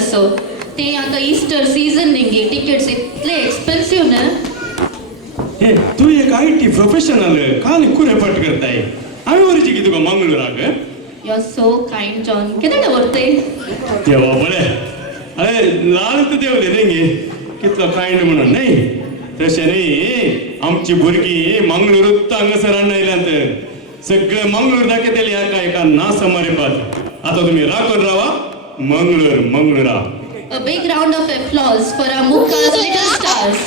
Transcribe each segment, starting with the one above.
असो ते आता ईस्टर सीझन निंगे टिकेट्स इतले एक्सपेन्सिव ना. हे तू एक IT प्रोफेशनल काल कुरेपट करताय हांवें वरची की तुका मंगळुराक. You are so kind John कितें व्हरते देवा बरें अरे लाल तर देवले तेंगे कितलो कायंड म्हणून नाही तशें न्ही आमची भुरगीं मंगळुरूच हांगासर आयल्यांत सगळे मंगळूर दाखयतली एका ना समरेपात. आता तुम्ही राखून रावा Mangalore मंगळुरा. A big round of applause for our Muka's little stars.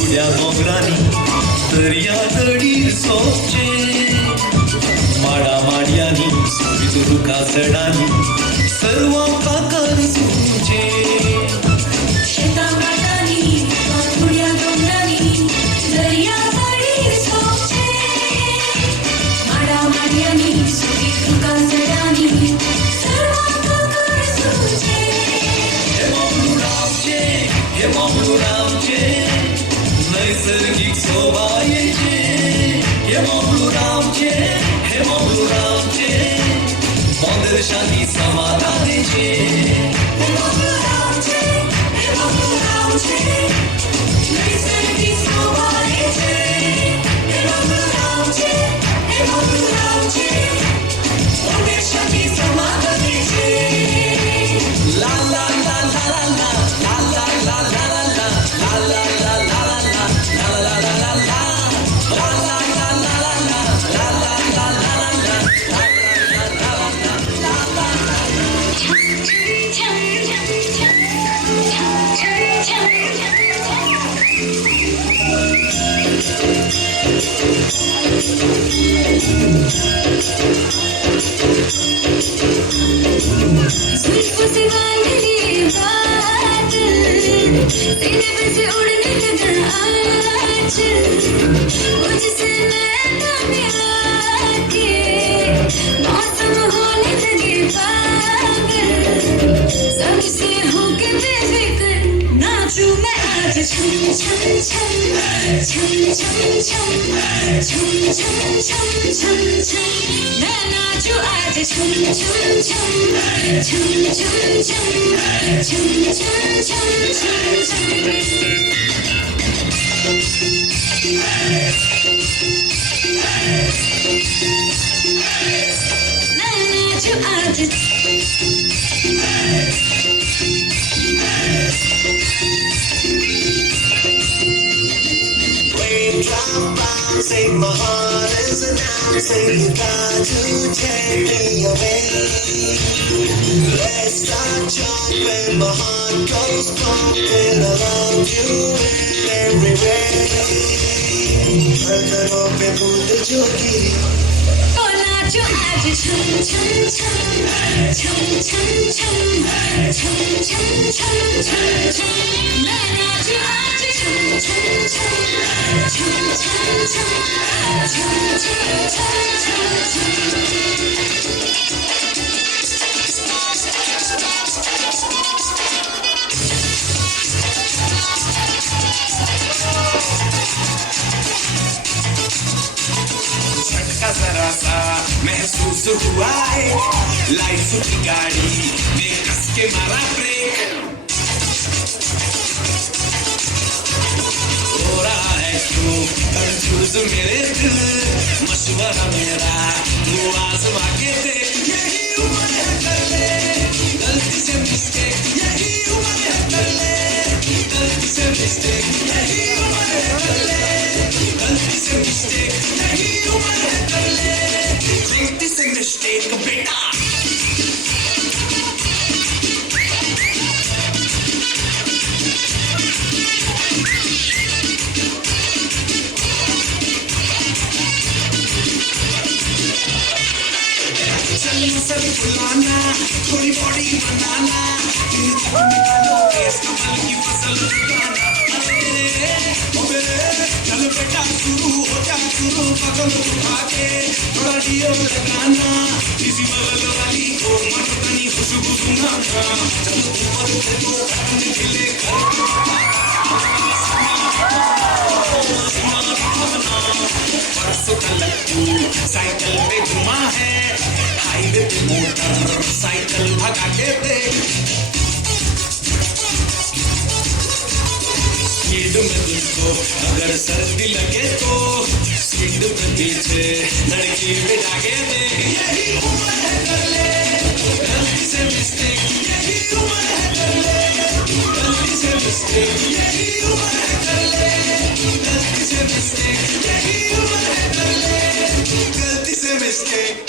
बुड्या मोगरांनी दर्या दडीर सोपचे माडा माडयांनी सुरू कातडांनी सर्वांका कर सुचे. शेतां वाटांनी बुड्या डोंगरांनी दर्या दडीर सोपचे माडा माडयांनी सुरू कातडांनी सर्वांका कर सुचे. हे मंगळुरामचे नैसर्गिक शोभायेचे हे मंगळुरामचे बंदर शांती समाधानाचे. हे मंगळुरामचे नैसर्गिक शोभायेचे हे मंगळुरामचे बंदर शांती समाधानाचे. ला ला ला ला ला ला ला ला ला ला ला ला Take my heart as an answer. You got to take me away. Let's start jumping. My heart goes pumping. I love you in every way. Hardaro pe bhool jogi. Nacho आज छम छम छम छम छम छम छम छम छम छम छम मैं नाचो आज छम छम छम छम छम छम छम छम छम झटका जरा सा महसूस हुआ है लाइफ की गाड़ी में कस के मारा ब्रेक हो रहा है क्यों कंफ्यूज मेरे दिल मशवरा मेरा तू आजमा के देख यही उम्र है कर ले गलती से मिस्टेक यही उम्र है कर ले गलती से मिस्टेक यही उम्र है कर ले फुलाना थोड़ी बॉडी बनाना तेरे तक निकालो केस कमल की फसल उगाना अरे चल बेटा शुरू हो जा शुरू पगल उठा के थोड़ा डियो लगाना किसी बगल वाली को मटकनी खुशबू सुनाना चल ऊपर से तो अपने खिले परसों का लट्टू साइकिल पे घुमा है हाईवे पे मोटर साइकिल भगा के देख स्पीड में तुझको अगर सर्दी लगे तो स्पीड में पीछे लड़की बिठा के देख यही उम्र है कर ले गलती से मिस्टेक यही उम्र है कर ले गलती से मिस्टेक यही उम्र है कर ले गलती से मिस्टेक यही उम्र है कर ले गलती से मिस्टेक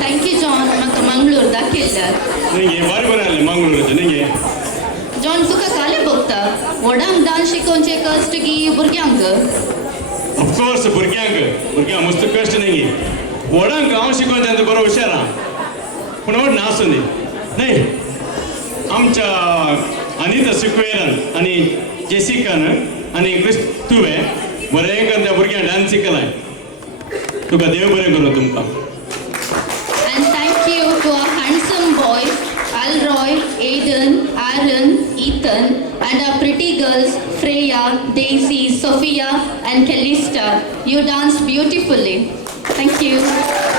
Thank you, John. म्हाका मंगळूर दाखयल्यार. नहीं बरोबर आले मंगळूरचे नहीं जॉन तुका काले बघता व्हडांक डान्स शिकोवचे कश्ट की भुरग्यांक ऑफकोर्स भुरग्यांक मस्त कष्ट नाही व्हडांक हांव शिकोवन तेंचो बरो हुशार आहा पूण व्हड नासूं दी न्ही आमच्या अनिता सिक्वेरान आनी जेसिकान आनी तुवें बरें करून त्या भुरग्यांक डान्स शिकलाय तुका देव बरें करूं तुमकां. And thank you to our handsome boys, Alroy, Aiden, Aaron, Ethan, and our pretty girls, Freya, Daisy, Sophia, and Calista. You danced beautifully. Thank you.